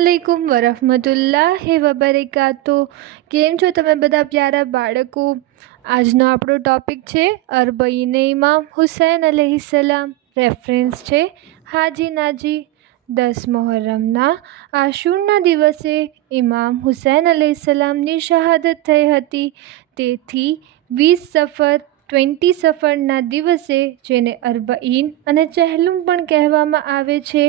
अस्सलामुअलैकुम वरहमतुल्लाहि वबरकातुहू। કેમ છો તમે બધા પ્યારા બાળકો? આજનો આપણો ટૉપિક છે અરબઈને ઇમામ હુસૈન અલૈહિસ્સલામ. રેફરન્સ છે હાજી નાજી. 10 મુહર્રમના આશુરના દિવસે ઇમામ હુસૈન અલૈહિસ્સલામની શહાદત થઈ હતી. તેથી 20 સફર 20 સફરના દિવસે, જેને અરબઈન અને ચહેલુમ પણ કહેવામાં આવે છે.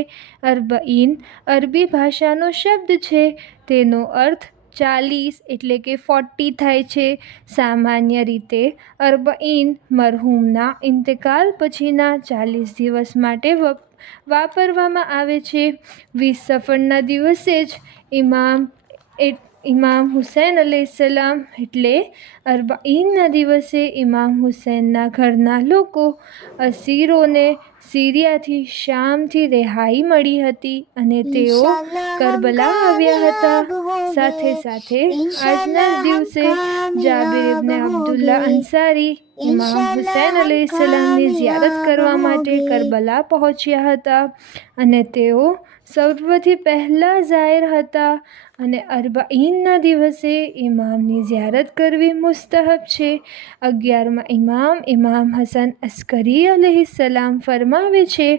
અરબઈન અરબી ભાષાનો શબ્દ છે. તેનો અર્થ 40 એટલે કે 40 થાય છે. સામાન્ય રીતે અરબઈન મરહૂમના ઇન્તેકાલ પછીના 40 દિવસ માટે વાપરવામાં આવે છે. 20 સફરના દિવસે જ ઇમામ હુસૈન અલૈહિસ્સલામ એટલે અરબઈનના દિવસે ઇમામ હુસૈનના ઘરના લોકો અસીરોને સિરિયાથી શામથી રિહાઈ મળી હતી અને તેઓ કરબલા આવ્યા હતા. સાથે સાથે આજના જ દિવસે જાબિર ઇબ્ન અબ્દુલ્લા અંસારી ઇમામ હુસૈન અલૈહિસ્સલામની ઝિયારત કરવા માટે કરબલા પહોંચ્યા હતા અને તેઓ સૌથી પહેલા ઝાયર હતા. અને અરબઈનના દિવસે ઇમામની ઝિયારત કરવી મુસ્તહબ છે. 11મા ઇમામ હસન અસ્કરી અલૈહિસ્સલામ ફરમાવે છે,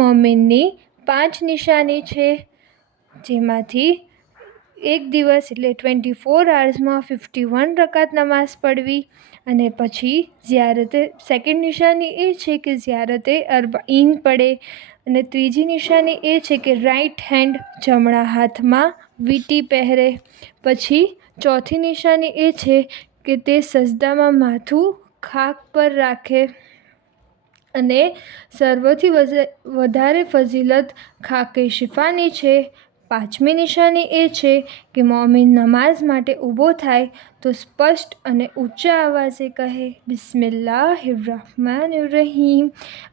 મોમિનની 5 નિશાની છે, જેમાંથી એક દિવસ એટલે 24 hours 51 રકાત નમાઝ પઢવી અને પછી ઝિયારતે. સેકન્ડ નિશાની એ છે કે ઝિયારતે અરબઈન પડે અને ત્રીજી નિશાની એ છે કે રાઈટ હેન્ડ જમણા હાથમાં વીંટી પહેરે. પછી ચોથી નિશાની એ છે કે તે સજદામાં માથું ખાક પર રાખે અને સર્વથી વધારે ફજીલત ખાકે શિફાની છે. 5મી નિશાની એ છે કે મોમિન નમાઝ માટે ઊભો થાય તો સ્પષ્ટ અને ઊંચા અવાજે કહે, બિસ્મિલ્લાહિર્રહમાનિર્રહીમ.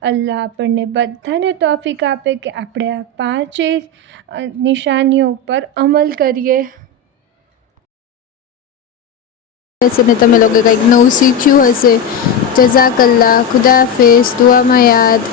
અલ્લાહ આપણને બધાને તૌફીક આપે કે આપણે આ 5 નિશાનીઓ પર અમલ કરીએ. અને તમે લોકો કંઈક નવું શીખ્યું હશે. જઝાકલ્લાહ. ખુદા હાફિઝ. દુઆમાં યાદ.